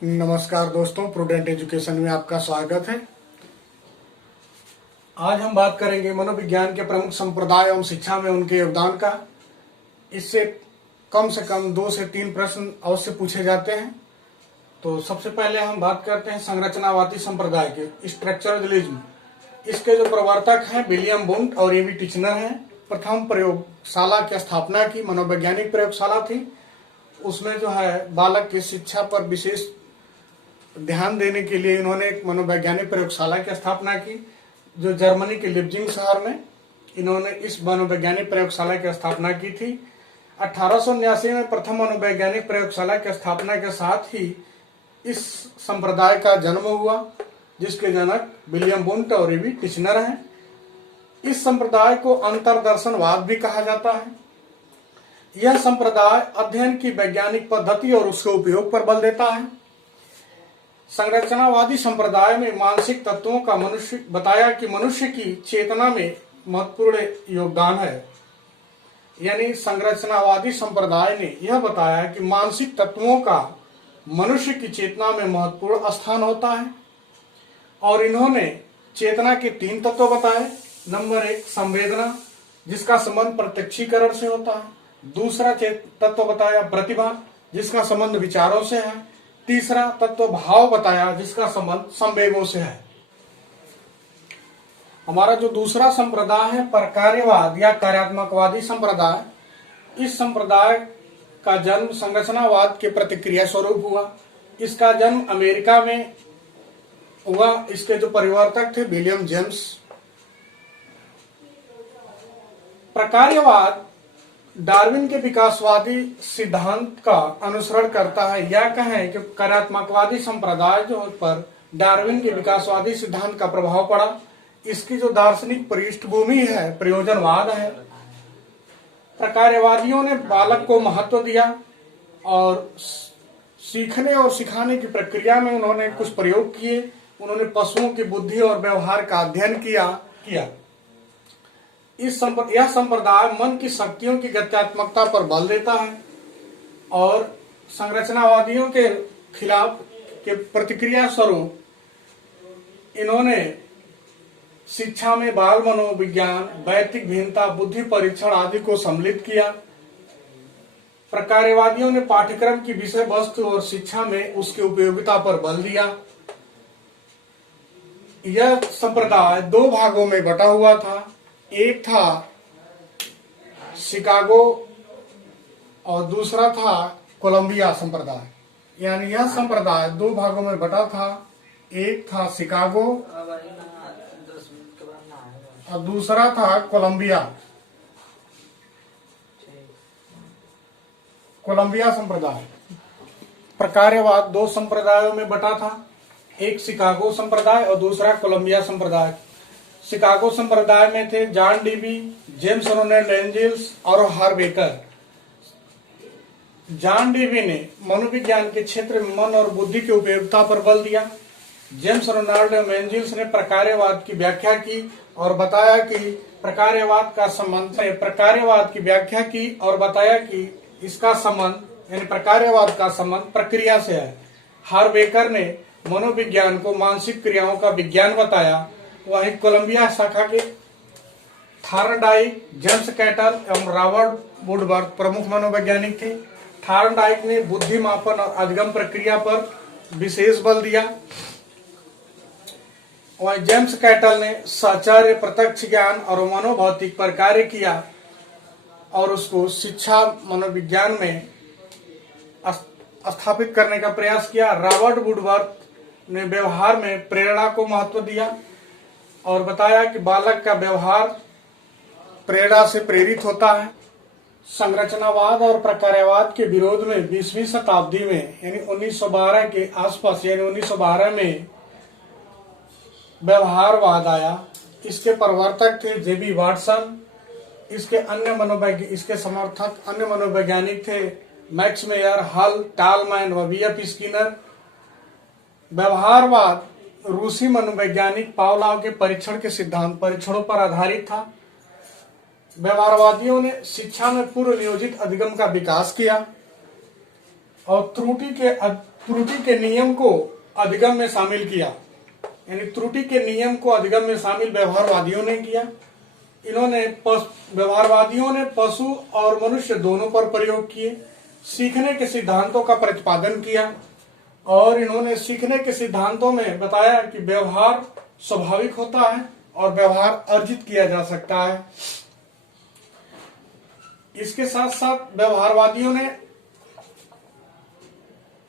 नमस्कार दोस्तों, prudent education में आपका स्वागत है। आज हम बात करेंगे मनोविज्ञान के प्रमुख संप्रदाय एवं शिक्षा में उनके योगदान का। इससे कम से कम 2 से 3 प्रश्न अवश्य पूछे जाते हैं। तो सबसे पहले हम बात करते हैं संरचनावादी संप्रदाय के, स्ट्रक्चरलिज्म। इसके जो प्रवर्तक हैं विलियम वुंट और एवी टिचनर हैं। प्रथम प्रयोगशाला की स्थापना की, मनोवैज्ञानिक प्रयोगशाला थी। उसमें जो है बालक की शिक्षा पर विशेष ध्यान देने के लिए इन्होंने एक मनोवैज्ञानिक प्रयोगशाला की स्थापना की, जो जर्मनी के लिप्जिंग शहर में इन्होंने इस मनोवैज्ञानिक प्रयोगशाला की स्थापना की थी। 1889 में प्रथम मनोवैज्ञानिक प्रयोगशाला की स्थापना के साथ ही इस संप्रदाय का जन्म हुआ, जिसके जनक विलियम वुंट और एवी टिचनर हैं। इस संप्रदाय को अंतर्दर्शनवाद भी कहा जाता है। यह संप्रदाय अध्ययन की वैज्ञानिक पद्धति और उसके उपयोग पर बल देता है। संरचनावादी संप्रदाय में मानसिक तत्वों का बताया कि मनुष्य की चेतना में महत्वपूर्ण योगदान है। यानी संरचनावादी संप्रदाय ने यह बताया कि मानसिक तत्वों का मनुष्य की चेतना में महत्वपूर्ण स्थान होता है। और इन्होंने चेतना के 3 तत्व बताए। नंबर 1 संवेदना, जिसका संबंध प्रत्यक्षीकरण से होता है। दूसरा तत्व बताया प्रतिभा, जिसका संबंध विचारों से है। तीसरा तत्व भाव बताया, जिसका संबंध संवेगों से है। हमारा जो दूसरा संप्रदाय है प्रकार्यवाद या कार्यात्मकवादी संप्रदाय। इस संप्रदाय का जन्म संरचनावाद के प्रतिक्रिया स्वरूप हुआ। इसका जन्म अमेरिका में हुआ। इसके जो परिवर्तक थे विलियम जेम्स। प्रकार्यवाद डार्विन के विकासवादी सिद्धांत का अनुसरण करता है, या कहें कि कार्यात्मकवादी संप्रदाय जो पर डार्विन के विकासवादी सिद्धांत का प्रभाव पड़ा। इसकी जो दार्शनिक पृष्ठभूमि है प्रयोजनवाद है। प्रकार्यवादियों ने बालक को महत्व दिया और सीखने और सिखाने की प्रक्रिया में उन्होंने कुछ प्रयोग किए। उन्होंने पशुओं की बुद्धि और व्यवहार का अध्ययन किया। यह संप्रदाय मन की शक्तियों की गत्यात्मकता पर बल देता है और संरचनावादियों के खिलाफ के प्रतिक्रिया स्वरूप इन्होंने शिक्षा में बाल मनोविज्ञान, वैयक्तिक भिन्नता, बुद्धि परीक्षण आदि को सम्मिलित किया। प्रकार्यवादियों ने पाठ्यक्रम की विषय वस्तु और शिक्षा में उसकी उपयोगिता पर बल दिया। यह संप्रदाय 2 भागों में बटा हुआ था। एक था शिकागो और दूसरा था कोलंबिया संप्रदाय। यानी यह संप्रदाय 2 भागों में बटा था। एक था शिकागो और दूसरा था कोलंबिया संप्रदाय। प्रकार्यवाद 2 संप्रदायों में बटा था, एक शिकागो संप्रदाय और दूसरा कोलंबिया संप्रदाय। शिकागो संप्रदाय में थे John Dewey, James Ronald Angells और हार्वेकर। जॉन डीवी ने मनोविज्ञान के क्षेत्र में मन और बुद्धि की उपयोगिता पर बल दिया। जेम्स रोनाल्ड एंजिल्स ने प्रकार्यवाद की व्याख्या की और बताया कि इसका संबंध यानी प्रकार्यवाद का संबंध प्रक्रिया से है। हार्वेकर ने मनोविज्ञान को मानसिक क्रियाओं का विज्ञान बताया। वहीं कोलंबिया शाखा के थॉर्नडाइक, जेम्स कैटल एवं रॉबर्ट वुडवर्थ प्रमुख मनोवैज्ञानिक थे। थॉर्नडाइक ने बुद्धि मापन और अधिगम प्रक्रिया पर विशेष बल दिया। वहीं जेम्स कैटल ने साचार्य, प्रत्यक्ष ज्ञान और मनोभौतिक पर कार्य किया और उसको शिक्षा मनोविज्ञान में स्थापित करने का प्रयास किया। रॉबर्ट वुडवर्थ ने व्यवहार में प्रेरणा को महत्व दिया और बताया कि बालक का व्यवहार प्रेरणा से प्रेरित होता है। संरचनावाद और प्रकार्यवाद के विरोध में 20वीं शताब्दी में यानी 1912 के आसपास यानी 1912 में व्यवहारवाद आया। इसके प्रवर्तक थे जेबी वाटसन। इसके समर्थक अन्य मनोवैज्ञानिक थे मैक्स मेयर, हल, टालमैन व वी.एफ. स्किनर। व्यवहारवाद रूसी मनोवैज्ञानिक पावलोव के परीक्षणों पर आधारित था। व्यवहारवादियों ने शिक्षा में पूर्व नियोजित अधिगम का विकास किया। और त्रुटि के नियम को अधिगम में शामिल किया। यानी त्रुटि के नियम को अधिगम में शामिल व्यवहारवादियों ने किया। इन्होंने व्यवहारवादियों ने पशु और मनुष्य दोनों पर प्रयोग किए, सीखने के सिद्धांतों का प्रतिपादन किया और इन्होंने सीखने के सिद्धांतों में बताया कि व्यवहार स्वाभाविक होता है और व्यवहार अर्जित किया जा सकता है। इसके साथ साथ व्यवहारवादियों ने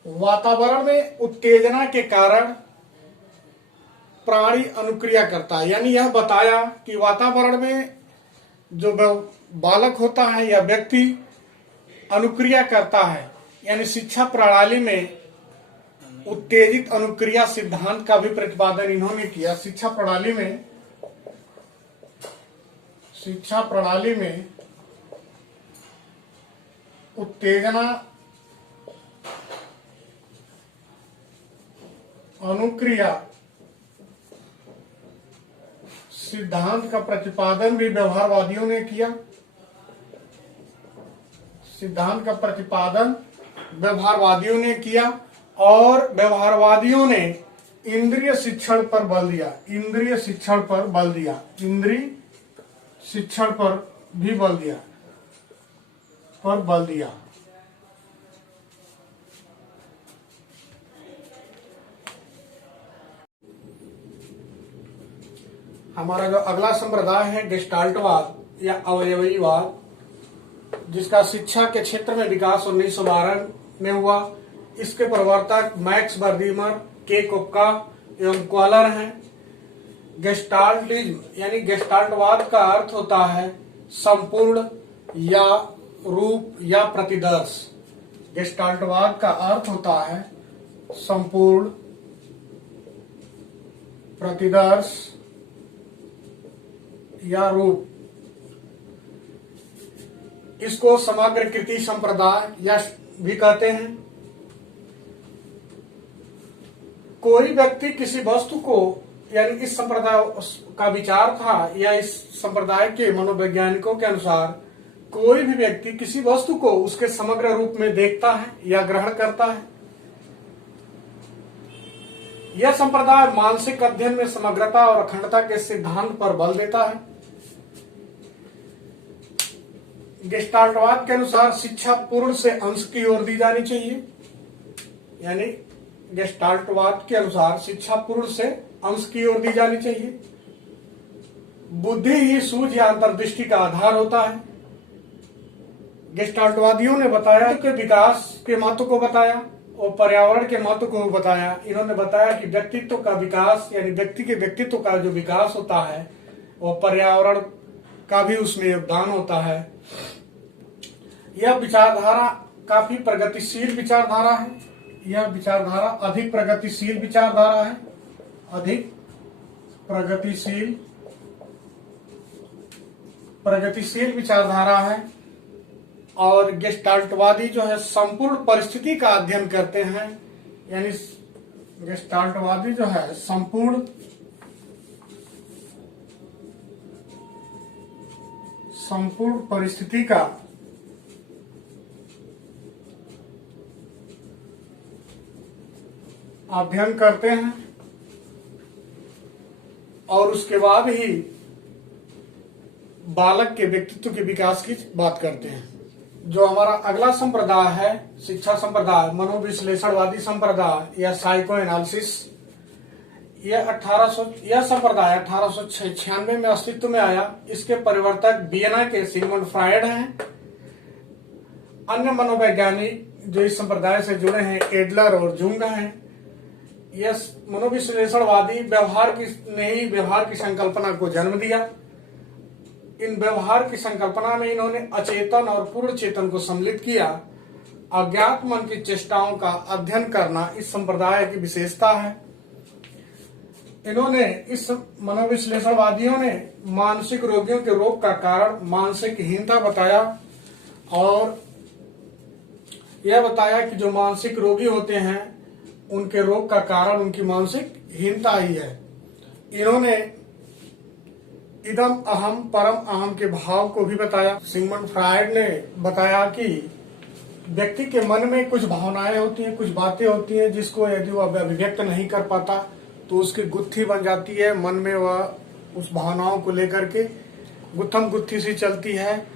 वातावरण में उत्तेजना के कारण प्राणी अनुक्रिया करता है। यानी यह बताया कि वातावरण में जो बालक होता है या व्यक्ति अनुक्रिया करता है, यानी शिक्षा प्रणाली में उत्तेजित अनुक्रिया सिद्धांत का भी प्रतिपादन इन्होंने किया। शिक्षा प्रणाली में उत्तेजना अनुक्रिया सिद्धांत का प्रतिपादन भी व्यवहारवादियों ने किया। सिद्धांत का प्रतिपादन व्यवहारवादियों ने किया और व्यवहारवादियों ने इंद्रिय शिक्षण पर बल दिया। इंद्रिय शिक्षण पर भी बल दिया। हमारा जो अगला संप्रदाय है गेस्टाल्टवाद या अवयवीवाद, जिसका शिक्षा के क्षेत्र में विकास 1912 में हुआ। इसके प्रवर्तक मैक्स बर्दीमर, के कोप्का एवं क्वालर हैं। गेस्टाल्टिज्म यानी गेस्टाल्टवाद का अर्थ होता है संपूर्ण या रूप या प्रतिदर्श। गेस्टाल्टवाद का अर्थ होता है संपूर्ण, प्रतिदर्श या रूप। इसको समग्र कृति संप्रदाय या भी कहते हैं। कोई व्यक्ति किसी वस्तु को, यानी इस संप्रदाय का विचार था या इस संप्रदाय के मनोवैज्ञानिकों के अनुसार कोई भी व्यक्ति किसी वस्तु को उसके समग्र रूप में देखता है या ग्रहण करता है। यह संप्रदाय मानसिक अध्ययन में समग्रता और अखंडता के सिद्धांत पर बल देता है। गेस्टाल्टवाद के अनुसार शिक्षा पूर्ण से अंश की ओर दी जानी चाहिए। यानी गेस्टाल्टवाद के अनुसार शिक्षा पूर्ण से अंश की ओर दी जानी चाहिए। बुद्धि ही सूझ या अंतर्दृष्टि का आधार होता है। गेस्टाल्टवादियों ने बताया कि विकास के महत्व को बताया और पर्यावरण के महत्व को बताया। इन्होंने बताया कि व्यक्तित्व का विकास, यानी व्यक्ति के व्यक्तित्व का जो विकास होता है वो पर्यावरण का भी उसमें योगदान होता है। यह विचारधारा काफी प्रगतिशील विचारधारा है। यह विचारधारा अधिक प्रगतिशील विचारधारा है, अधिक प्रगतिशील विचारधारा है। और गेस्टाल्टवादी जो है संपूर्ण परिस्थिति का अध्ययन करते हैं। यानी गेस्टाल्टवादी जो है संपूर्ण परिस्थिति का अध्ययन करते हैं और उसके बाद ही बालक के व्यक्तित्व के विकास की बात करते हैं। जो हमारा अगला संप्रदाय है शिक्षा संप्रदाय, मनोविश्लेषणवादी संप्रदाय या साइको एनालिसिस, यह संप्रदाय 1896 में अस्तित्व में आया। इसके परिवर्तक वियना के सिगमंड फ्रायड हैं। अन्य मनोवैज्ञानिक जो इस संप्रदाय से जुड़े हैं एडलर और जुंग हैं। यह मनोविश्लेषणवादी व्यवहार की संकल्पना को जन्म दिया। इन व्यवहार की संकल्पना में इन्होंने अचेतन और पूर्ण चेतन को सम्मिलित किया। अज्ञात मन की चेष्टाओं का अध्ययन करना इस संप्रदाय की विशेषता है। इन्होंने इस मनोविश्लेषणवादियों ने मानसिक रोगियों के रोग का कारण मानसिक हीनता बताया और यह बताया कि जो मानसिक रोगी होते हैं उनके रोग का कारण उनकी मानसिक हीनता ही है। इन्होंने इदम अहम परम अहम के भाव को भी बताया। सिगमंड फ्रायड ने बताया कि व्यक्ति के मन में कुछ भावनाएं होती हैं, कुछ बातें होती हैं जिसको यदि वह अभिव्यक्त नहीं कर पाता तो उसकी गुत्थी बन जाती है। मन में वह उस भावनाओं को लेकर के गुत्थम गुत्थी सी चलती है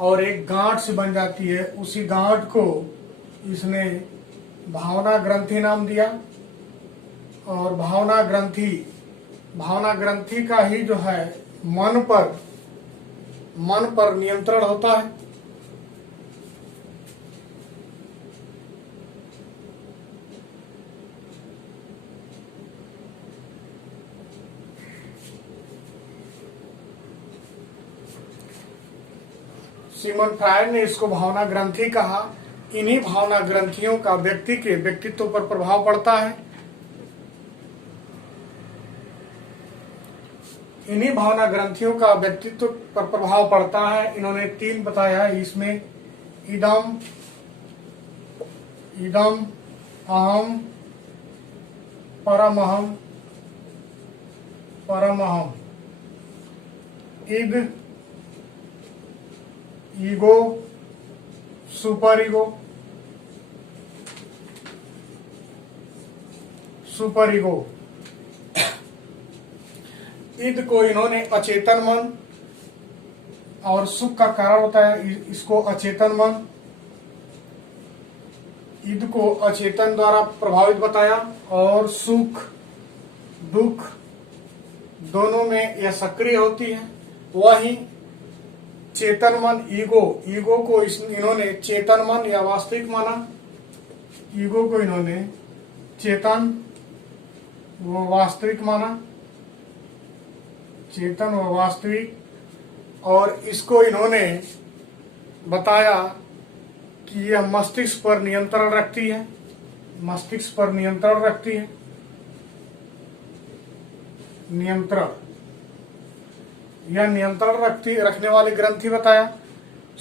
और एक गांठ सी बन जाती है। उसी गांठ को इसने भावना ग्रंथि नाम दिया। और भावना ग्रंथि का ही जो है मन पर नियंत्रण होता है। सिमोन फ्रायड ने इसको भावना ग्रंथि कहा। इन्हीं भावना ग्रंथियों का व्यक्ति के व्यक्तित्व पर प्रभाव पड़ता है। इन्हीं भावना ग्रंथियों का व्यक्तित्व पर प्रभाव पड़ता है। इन्होंने 3 बताया इसमें, इदम, अहम, परमहम। इद, ईगो, सुपर ईगो। ईद को इन्होंने अचेतन मन, और सुख का कारण होता है इसको अचेतन मन। ईद को अचेतन द्वारा प्रभावित बताया और सुख दुख दोनों में यह सक्रिय होती है। वही चेतन मन ईगो को इन्होंने चेतन मन या वास्तविक माना। ईगो को इन्होंने चेतन व वास्तविक माना, चेतन व वास्तविक। और इसको इन्होंने बताया कि यह मस्तिष्क पर नियंत्रण रखती है, यह नियंत्रण रखने वाली ग्रंथि बताया।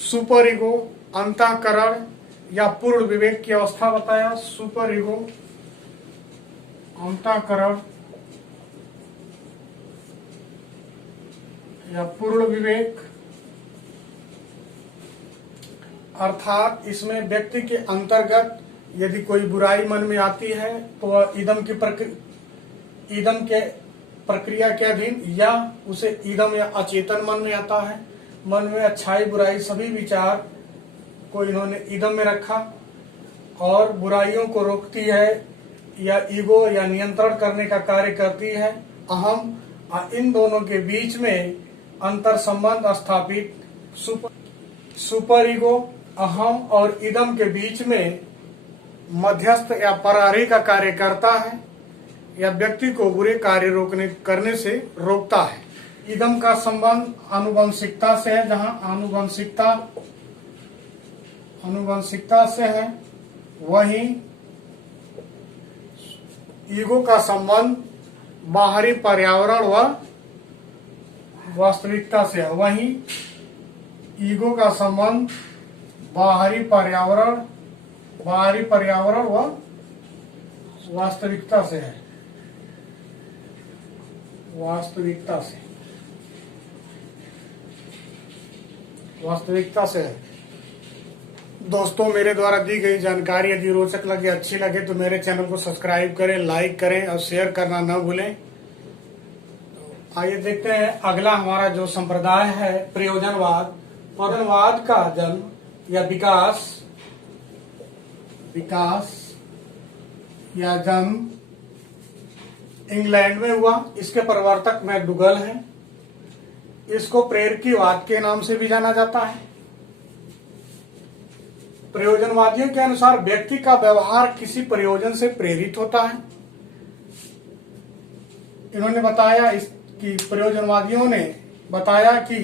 सुपर ईगो अंतःकरण या पूर्ण विवेक की अवस्था बताया। सुपर ईगो अंतःकरण या पूर्ण विवेक, अर्थात इसमें व्यक्ति के अंतर्गत यदि कोई बुराई मन में आती है तो वह ईदम के प्रक्रिया के अधीन या उसे ईदम या अचेतन मन में आता है। मन में अच्छाई बुराई सभी विचार को इन्होंने ईदम में रखा और बुराइयों को रोकती है या ईगो या नियंत्रण करने का कार्य करती है। अहम, इन दोनों के बीच में अंतर संबंध स्थापित। सुपर ईगो अहम और ईदम के बीच में मध्यस्थ या प्रहरी का कार्य करता है या व्यक्ति को बुरे कार्य करने से रोकता है। ईदम का संबंध आनुवंशिकता से है, जहां आनुवंशिकता से है, वहीं ईगो का संबंध बाहरी पर्यावरण व वास्तविकता से है। वहीं ईगो का संबंध बाहरी पर्यावरण व वास्तविकता से है, वास्तविकता से है। दोस्तों, मेरे द्वारा दी गई जानकारी यदि रोचक लगे, अच्छी लगे तो मेरे चैनल को सब्सक्राइब करें, लाइक करें और शेयर करना न भूलें। आइए देखते हैं अगला हमारा जो संप्रदाय है प्रयोजनवाद। प्रयोजनवाद का जन्म या विकास या जन्म इंग्लैंड में हुआ। इसके प्रवर्तक मैकडूगल हैं। इसको प्रेरकीवाद के नाम से भी जाना जाता है। प्रयोजनवादियों के अनुसार व्यक्ति का व्यवहार किसी प्रयोजन से प्रेरित होता है। इन्होंने बताया कि प्रयोजनवादियों ने बताया कि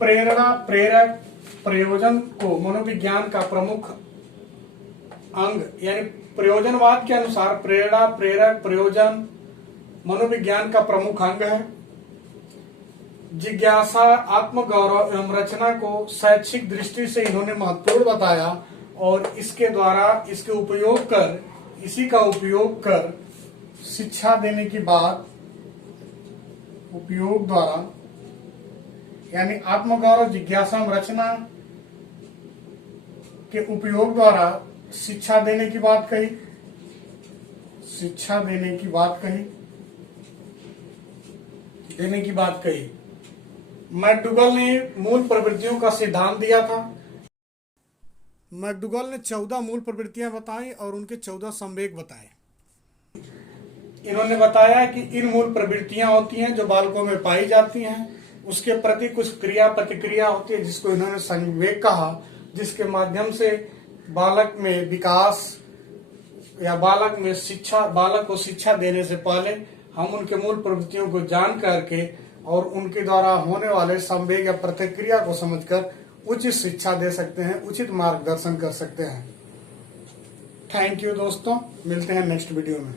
प्रेरणा, प्रेरक, प्रयोजन को मनोविज्ञान का प्रमुख अंग, यानी प्रयोजनवाद के अनुसार प्रेरणा, प्रेरक, प्रयोजन मनोविज्ञान का प्रमुख अंग है। जिज्ञासा, आत्मगौरव एवं रचना को शैक्षिक दृष्टि से इन्होंने महत्वपूर्ण बताया और इसके द्वारा इसी का उपयोग कर शिक्षा देने की बात, उपयोग द्वारा, यानी आत्मगौरव, जिज्ञासा, रचना के उपयोग द्वारा शिक्षा देने की बात कही, शिक्षा देने की बात कही। मैकडूगल ने मूल प्रवृत्तियों का सिद्धांत दिया था। मैकडूगल ने 14 मूल प्रवृत्तियां बताई और उनके 14 संवेग बताए। इन्होंने बताया कि इन मूल प्रवृत्तियां होती हैं जो बालकों में पाई जाती हैं, उसके प्रति कुछ क्रिया प्रतिक्रिया होती है जिसको इन्होंने संवेग कहा, जिसके माध्यम से बालक में विकास या बालक को शिक्षा देने से पहले हम उनके मूल प्रवृत्तियों को जान करके और उनके द्वारा होने वाले संवेग या प्रतिक्रिया को समझकर उचित शिक्षा दे सकते हैं, उचित मार्गदर्शन कर सकते हैं। थैंक यू दोस्तों, मिलते हैं नेक्स्ट वीडियो में।